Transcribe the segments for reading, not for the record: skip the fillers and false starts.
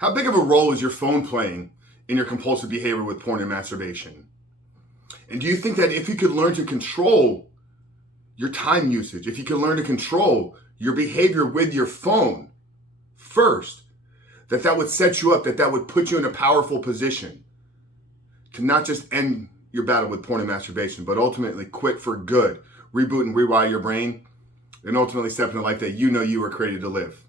How big of a role is your phone playing in your compulsive behavior with porn and masturbation? And do you think that if you could learn to control your time usage, if you could learn to control your behavior with your phone first, that would set you up, that would put you in a powerful position to not just end your battle with porn and masturbation, but ultimately quit for good, reboot and rewire your brain, and ultimately step into a life that you know you were created to live.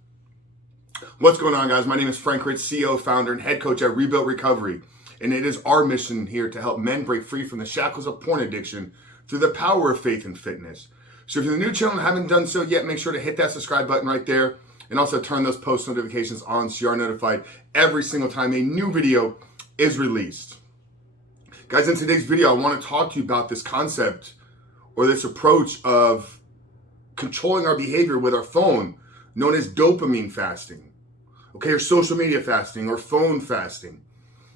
What's going on, guys? My name is Frank Rich, CEO, founder, and head coach at Rebuilt Recovery. And it is our mission here to help men break free from the shackles of porn addiction through the power of faith and fitness. So if you're the new channel and haven't done so yet, make sure to hit that subscribe button right there. And also turn those post notifications on so you are notified every single time a new video is released. Guys, in today's video, I want to talk to you about this concept or this approach of controlling our behavior with our phone, known as dopamine fasting. Okay, or social media fasting, or phone fasting.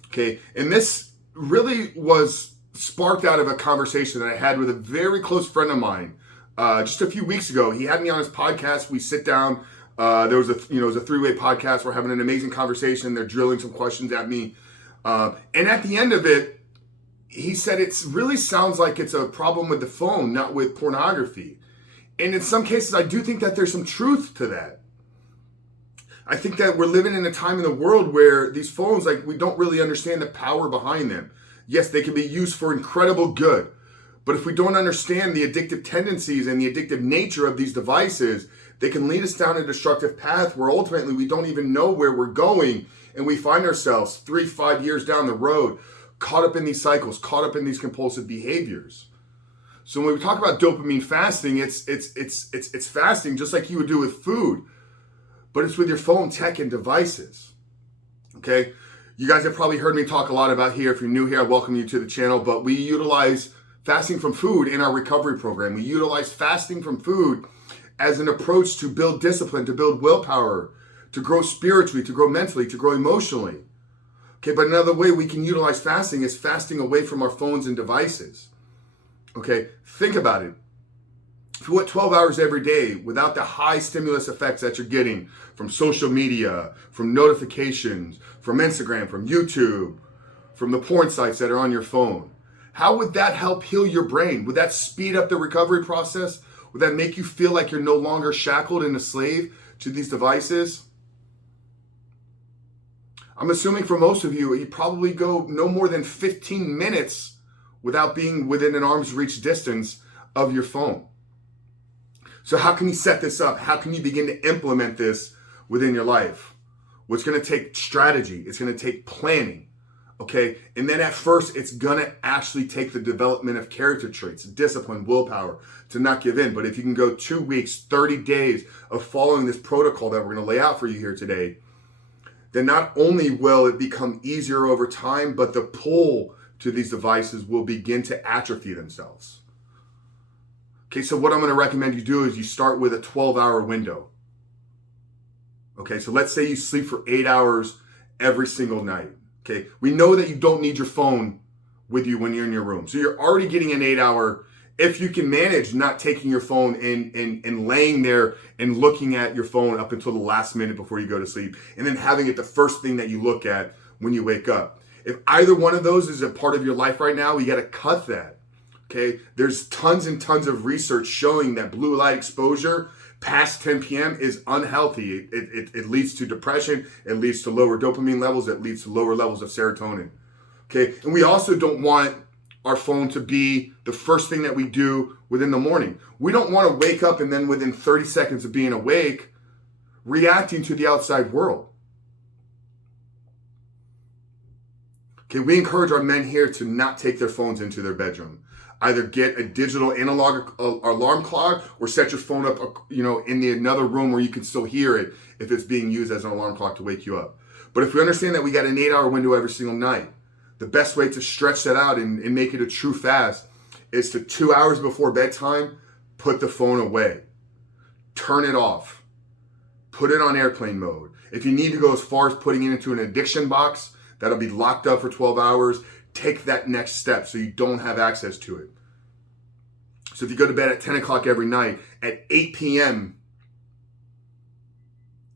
Okay, and this really was sparked out of a conversation that I had with a very close friend of mine just a few weeks ago. He had me on his podcast. We sit down. There was it was a three-way podcast. We're having an amazing conversation. They're drilling some questions at me, and at the end of it, he said it really sounds like it's a problem with the phone, not with pornography. And in some cases, I do think that there's some truth to that. I think that we're living in a time in the world where these phones, we don't really understand the power behind them. Yes, they can be used for incredible good. But if we don't understand the addictive tendencies and the addictive nature of these devices, they can lead us down a destructive path where ultimately we don't even know where we're going. And we find ourselves 3-5 years down the road, caught up in these cycles, caught up in these compulsive behaviors. So when we talk about dopamine fasting, it's fasting just like you would do with food. But it's with your phone, tech, and devices. Okay? You guys have probably heard me talk a lot about here. If you're new here, I welcome you to the channel. But we utilize fasting from food in our recovery program. We utilize fasting from food as an approach to build discipline, to build willpower, to grow spiritually, to grow mentally, to grow emotionally. Okay, but another way we can utilize fasting is fasting away from our phones and devices. Okay, think about it. If you went 12 hours every day without the high stimulus effects that you're getting from social media, from notifications, from Instagram, from YouTube, from the porn sites that are on your phone, how would that help heal your brain? Would that speed up the recovery process? Would that make you feel like you're no longer shackled and a slave to these devices? I'm assuming for most of you, you probably go no more than 15 minutes without being within an arm's reach distance of your phone. So how can you set this up? How can you begin to implement this within your life? Well, it's going to take strategy. It's going to take planning. Okay? And then at first, it's going to actually take the development of character traits, discipline, willpower to not give in. But if you can go 2 weeks, 30 days of following this protocol that we're going to lay out for you here today, then not only will it become easier over time, but the pull to these devices will begin to atrophy themselves. Okay, so what I'm going to recommend you do is you start with a 12-hour window. Okay, so let's say you sleep for 8 hours every single night. Okay, we know that you don't need your phone with you when you're in your room. So you're already getting an 8-hour, if you can manage not taking your phone and laying there and looking at your phone up until the last minute before you go to sleep, and then having it the first thing that you look at when you wake up. If either one of those is a part of your life right now, you got to cut that. Okay, there's tons and tons of research showing that blue light exposure past 10 p.m. is unhealthy. It leads to depression. It leads to lower dopamine levels. It leads to lower levels of serotonin. Okay, and we also don't want our phone to be the first thing that we do within the morning. We don't want to wake up and then within 30 seconds of being awake, reacting to the outside world. Okay, we encourage our men here to not take their phones into their bedroom. Either get a digital analog alarm clock or set your phone up, in another room where you can still hear it if it's being used as an alarm clock to wake you up. But if we understand that we got an 8-hour window every single night, the best way to stretch that out and make it a true fast is to 2 hours before bedtime, put the phone away. Turn it off. Put it on airplane mode. If you need to go as far as putting it into an addiction box that'll be locked up for 12 hours, take that next step so you don't have access to it. So if you go to bed at 10 o'clock every night, at 8 p.m.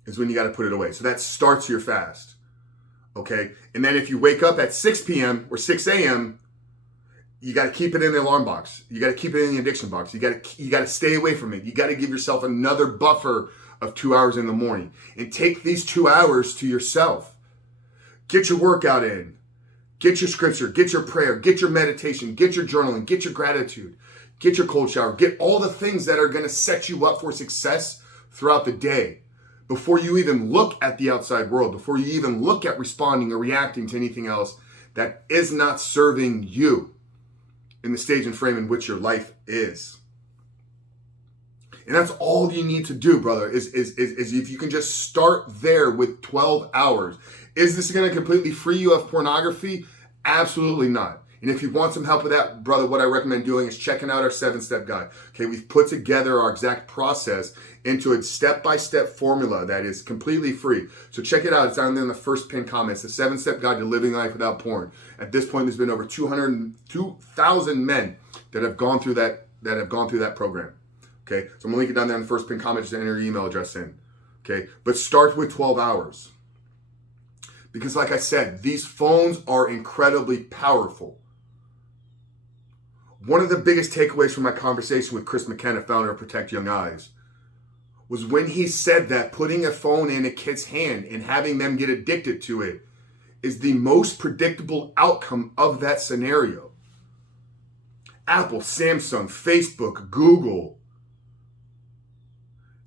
is when you got to put it away. So that starts your fast. okay? And then if you wake up at 6 p.m. or 6 a.m., you got to keep it in the alarm box. You got to keep it in the addiction box. You got to stay away from it. You got to give yourself another buffer of 2 hours in the morning, and take these 2 hours to yourself. Get your workout in, get your scripture, get your prayer, get your meditation, get your journaling, get your gratitude, get your cold shower, get all the things that are going to set you up for success throughout the day before you even look at the outside world, before you even look at responding or reacting to anything else that is not serving you in the stage and frame in which your life is. And that's all you need to do, brother, is if you can just start there with 12 hours. Is this going to completely free you of pornography? Absolutely not. And if you want some help with that, brother, what I recommend doing is checking out our 7-step guide. Okay, we've put together our exact process into a step-by-step formula that is completely free. So check it out. It's down there in the first pinned comments. The 7-step guide to living life without porn. At this point, there's been over 2,000 men that have gone through that program. Okay, so I'm gonna link it down there in the first pinned comment. Just enter your email address in. Okay, but start with 12 hours. Because like I said, these phones are incredibly powerful. One of the biggest takeaways from my conversation with Chris McKenna, founder of Protect Young Eyes, was when he said that putting a phone in a kid's hand and having them get addicted to it is the most predictable outcome of that scenario. Apple, Samsung, Facebook, Google,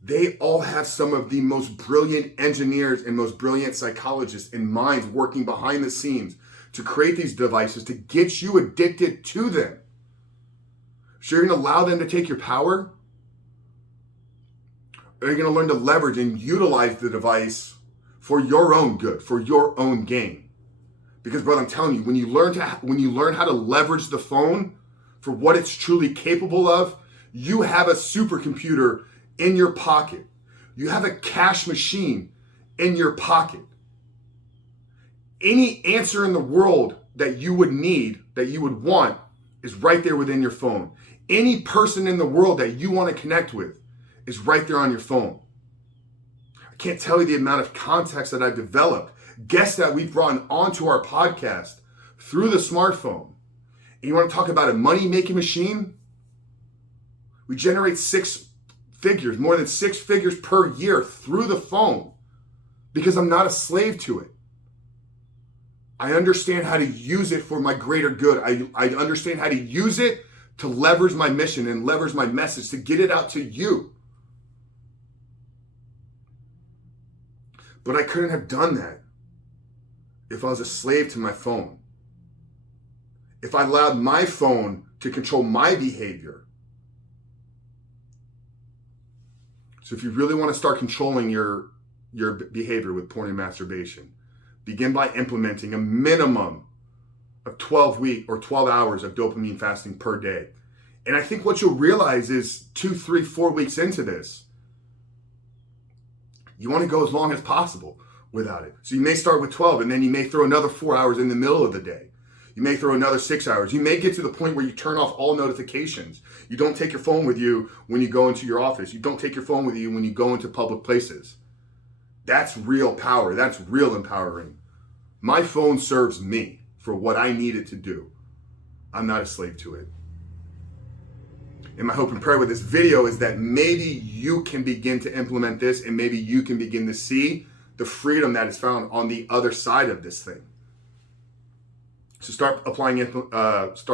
they all have some of the most brilliant engineers and most brilliant psychologists and minds working behind the scenes to create these devices to get you addicted to them. So you're going to allow them to take your power? Or you're going to learn to leverage and utilize the device for your own good, for your own gain? Because, brother, I'm telling you, when you learn how to leverage the phone for what it's truly capable of, you have a supercomputer in your pocket. You have a cash machine in your pocket. Any answer in the world that you would need, that you would want, is right there within your phone. Any person in the world that you want to connect with is right there on your phone. I can't tell you the amount of contacts that I've developed, guests that we've brought onto our podcast through the smartphone. And you want to talk about a money-making machine? We generate more than six figures per year through the phone because I'm not a slave to it. I understand how to use it for my greater good. I understand how to use it to leverage my mission and leverage my message to get it out to you. But I couldn't have done that if I was a slave to my phone. If I allowed my phone to control my behavior. So if you really want to start controlling your behavior with porn and masturbation, begin by implementing a minimum of 12 hours of dopamine fasting per day. And I think what you'll realize is 2, 3, 4 weeks into this, you want to go as long as possible without it. So you may start with 12 and then you may throw another 4 hours in the middle of the day. You may throw another 6 hours. You may get to the point where you turn off all notifications. You don't take your phone with you when you go into your office. You don't take your phone with you when you go into public places. That's real power. That's real empowering. My phone serves me for what I need it to do. I'm not a slave to it. And my hope and prayer with this video is that maybe you can begin to implement this and maybe you can begin to see the freedom that is found on the other side of this thing. So start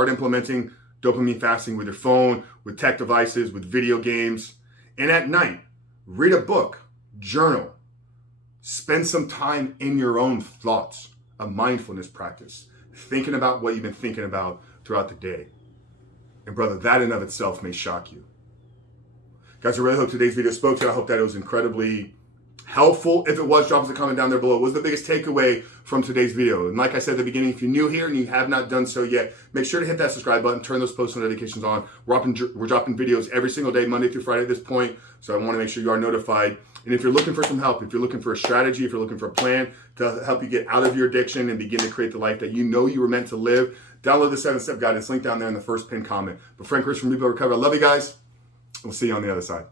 implementing dopamine fasting with your phone, with tech devices, with video games. And at night, read a book, journal, spend some time in your own thoughts, a mindfulness practice, thinking about what you've been thinking about throughout the day. And brother, that in of itself may shock you. Guys, I really hope today's video spoke to you. I hope that it was incredibly helpful. If it was, drop us a comment down there below. What was the biggest takeaway from today's video? And like I said at the beginning, if you're new here and you have not done so yet, make sure to hit that subscribe button, turn those post notifications on. We're dropping videos every single day, Monday through Friday at this point. So I want to make sure you are notified. And if you're looking for some help, if you're looking for a strategy, if you're looking for a plan to help you get out of your addiction and begin to create the life that you know you were meant to live, download the 7-step guide. It's linked down there in the first pinned comment. But Frank Rich from Rebuild Recover. I love you guys. We'll see you on the other side.